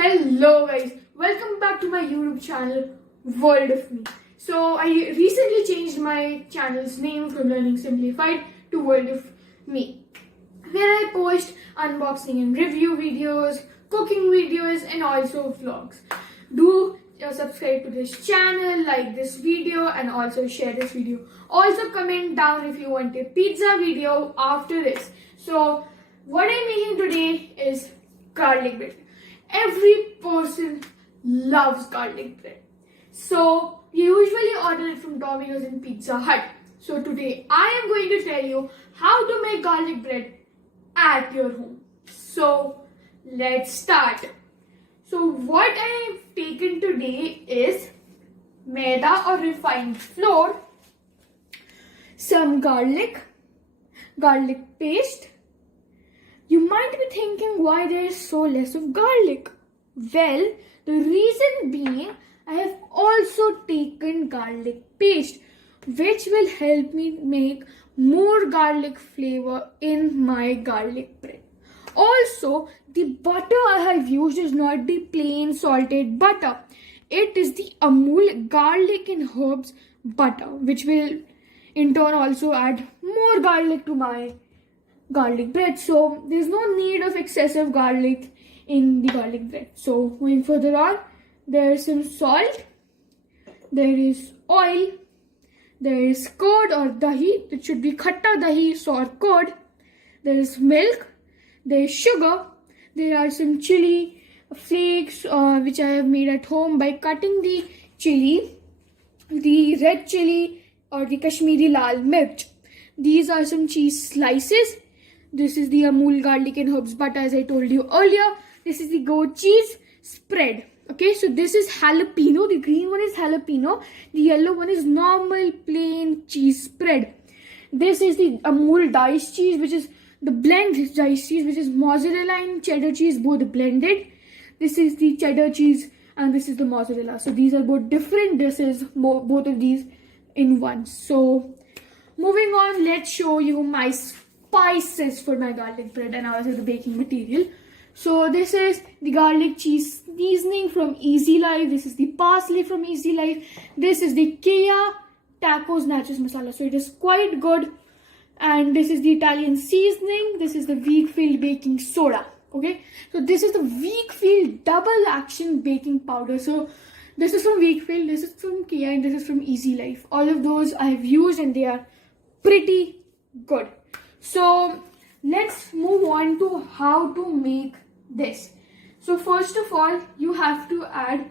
Hello guys, welcome back to my YouTube channel World of Me. So I recently changed my channel's name from Learning Simplified to World of Me, where I post unboxing and review videos, cooking videos and also vlogs. Do subscribe to this channel, like this video and also share this video. Also comment down if you want a pizza video after this. So what I'm making today is garlic bread. Every person loves garlic bread. So we usually order it from Domino's and Pizza Hut. So today I am going to tell you how to make garlic bread at your home. So let's start. So what I have taken today is maida or refined flour, some garlic paste. You might be thinking why there is so less of garlic. Well, the reason being I have also taken garlic paste, which will help me make more garlic flavor in my garlic bread. Also, the butter I have used is not the plain salted butter. It is the Amul garlic and herbs butter, which will in turn also add more garlic to my garlic bread. So there's no need of excessive garlic in the garlic bread. So going further on, there is some salt, there is oil, there is curd or dahi. It should be khatta dahi or curd. There is milk, there is sugar, there are some chili flakes which I have made at home by cutting the chili, the red chili or the Kashmiri lal mirch. These are some cheese slices. This is the Amul garlic and herbs butter, as I told you earlier. This is the goat cheese spread. Okay, so this is jalapeno. The green one is jalapeno. The yellow one is normal plain cheese spread. This is the Amul diced cheese, which is the blend diced cheese, which is mozzarella and cheddar cheese, both blended. This is the cheddar cheese and this is the mozzarella. So these are both different dishes, both of these in one. So moving on, let's show you my spices for my garlic bread and also the baking material. So this is the garlic cheese seasoning from Easy Life. This is the parsley from Easy Life. This is the Kia tacos nachos masala. So it is quite good. And this is the Italian seasoning. This is the Wakefield baking soda. Okay. So this is the Wakefield double action baking powder. So this is from Wakefield, this is from Kia and this is from Easy Life. All of those I have used and they are pretty good. So let's move on to how to make this. So first of all, you have to add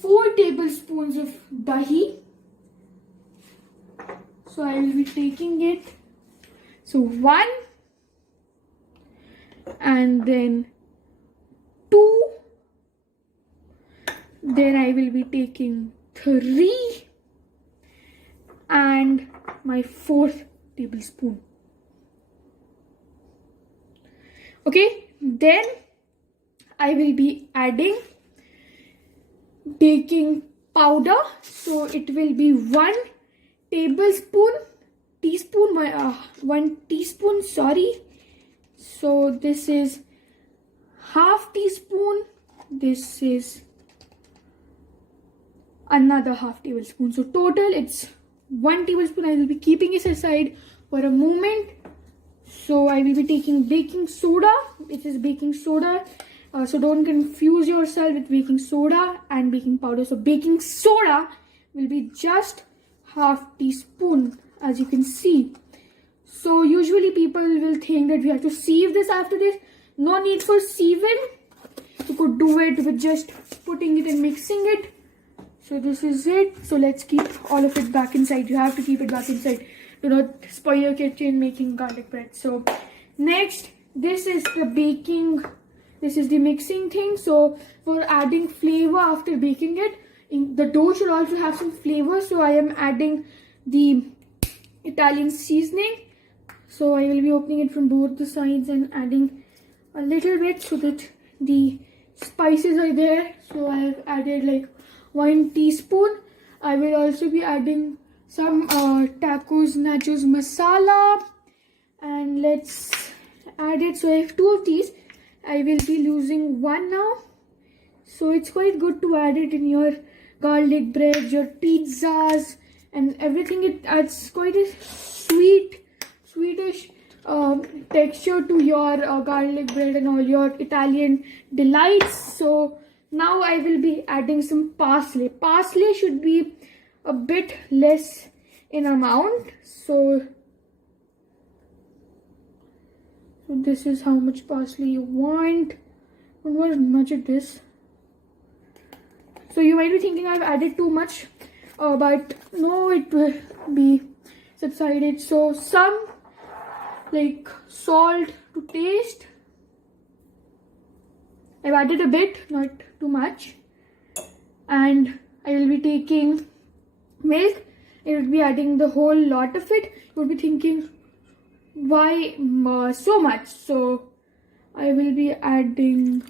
4 tablespoons of dahi. So I will be taking it. So 1 and then 2. Then I will be taking 3 and my 4th tablespoon. Okay, then I will be adding baking powder. So it will be 1 teaspoon, sorry. So this is half teaspoon. This is another half tablespoon. So total it's 1 tablespoon. I will be keeping it aside for a moment. So I will be taking baking soda. It is baking soda. So don't confuse yourself with baking soda and baking powder. So baking soda will be just half teaspoon, as you can see. So usually people will think that we have to sieve this after this. No need for sieving. You could do it with just putting it and mixing it. So this is it. So let's keep all of it back inside. You have to keep it back inside. Do not spoil your kitchen making garlic bread. So next, this is the baking. This is the mixing thing. So for adding flavor after baking it, the dough should also have some flavor. So I am adding the Italian seasoning. So I will be opening it from both the sides and adding a little bit so that the spices are there. So I have added like 1 teaspoon. I will also be adding some tacos nachos masala, and let's add it. So I have 2 of these. I will be using one now So it's quite good to add it in your garlic bread, your pizzas, and everything. It adds quite a sweetish texture to your garlic bread and all your Italian delights. So now I will be adding some parsley. Parsley should be a bit less in amount. So this is how much parsley you want. Don't want much of this. So you might be thinking I've added too much, but no, it will be subsided. So some like salt to taste. I've added a bit, not too much. And I will be taking milk. I will be adding the whole lot of it. You will be thinking, why so much? So I will be adding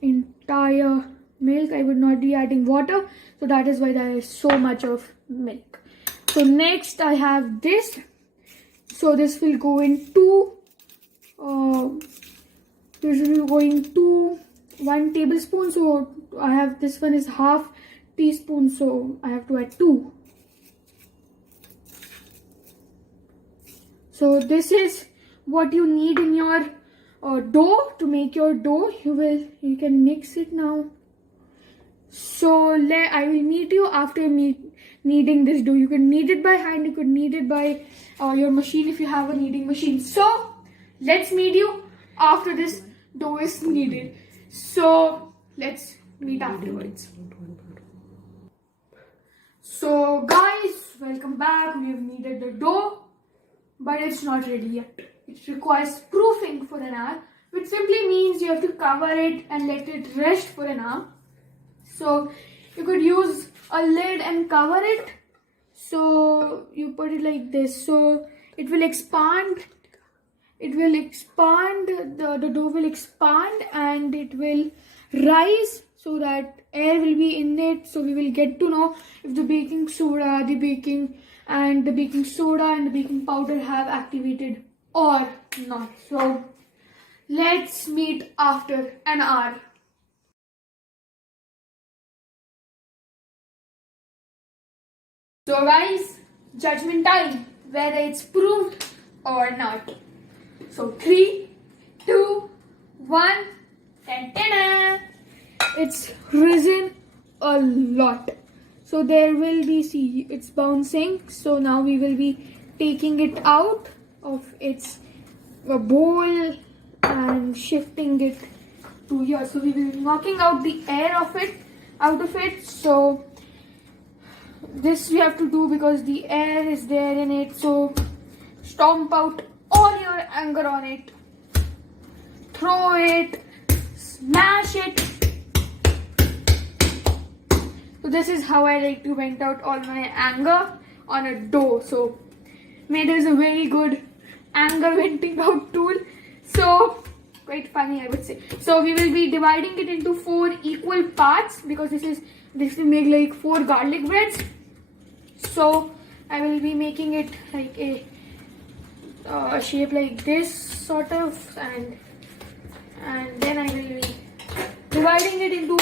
entire milk. I would not be adding water. So that is why there is so much of milk. So next I have this. So this will go in this will go into 1 tablespoon. So I have, this one is half teaspoon, so I have to add 2. So this is what you need in your dough to make your dough. You can mix it now. So I will meet you after kneading this dough. You can knead it by hand, you could knead it by your machine if you have a kneading machine. So let's meet you after this dough is kneaded. So let's meet afterwards. So guys, welcome back. We have kneaded the dough, but it's not ready yet. It requires proofing for an hour, which simply means you have to cover it and let it rest for an hour. So you could use a lid and cover it. So you put it like this. So it will expand. It will expand. The dough will expand and it will rise so that air will be in it. So we will get to know if the baking soda, the baking soda and the baking powder have activated or not. So let's meet after an hour. So guys, judgment time, whether it's proved or not. So 3, 2, 1, ta-da! It's risen a lot. So there will be, see, it's bouncing. So now we will be taking it out of its bowl and shifting it to here. So we will be knocking out the air out of it. So this we have to do because the air is there in it. So stomp out all your anger on it. Throw it. Smash it. So this is how I like to vent out all my anger on a dough. So made is a very good anger venting out tool. So quite funny, I would say. So we will be dividing it into 4 equal parts because this will make like 4 garlic breads. So I will be making it like a shape like this sort of, and then I will be dividing it into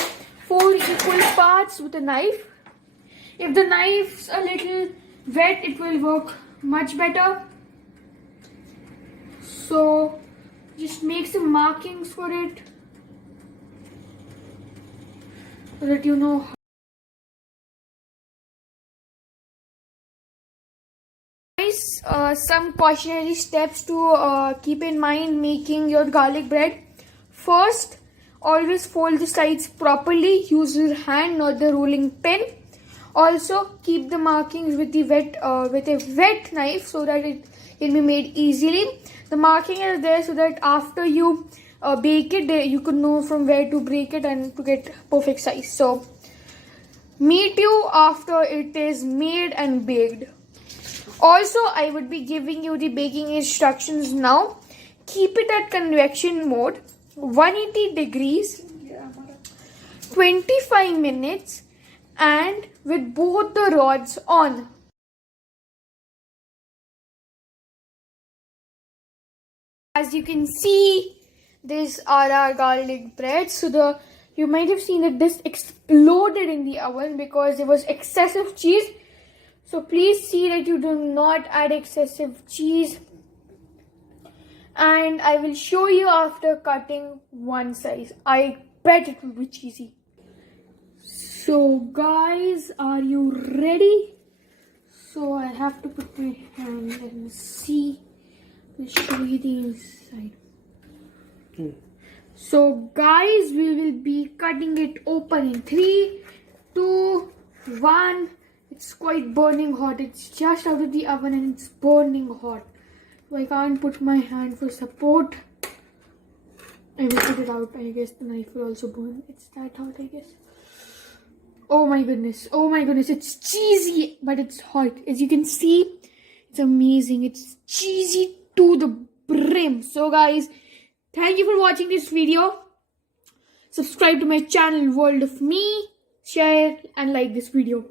4 equal parts with a knife. If the knife's a little wet, it will work much better. So just make some markings for it so that you know. Some cautionary steps to keep in mind making your garlic bread. First, always fold the sides properly. Use your hand, not the rolling pin. Also, keep the markings with a wet knife so that it can be made easily. The marking is there so that after you bake it, you can know from where to break it and to get perfect size. So, meet you after it is made and baked. Also, I would be giving you the baking instructions now. Keep it at convection mode, 180 degrees, 25 minutes, and with both the rods on. As you can see, these are our garlic breads. So the You might have seen that this exploded in the oven because there was excessive cheese. So please see that you do not add excessive cheese. And I will show you after cutting one slice. I bet it will be cheesy. So guys, are you ready? So I have to put my hand and see. I'll show you the inside. So guys, we will be cutting it open in 3, 2, 1. It's quite burning hot. It's just out of the oven and it's burning hot. So I can't put my hand for support. I will put it out. I guess the knife will also burn. It's that hot, I guess. Oh my goodness. Oh my goodness. It's cheesy, but it's hot. As you can see, it's amazing. It's cheesy to the brim. So guys, thank you for watching this video. Subscribe to my channel, World of Me. Share and like this video.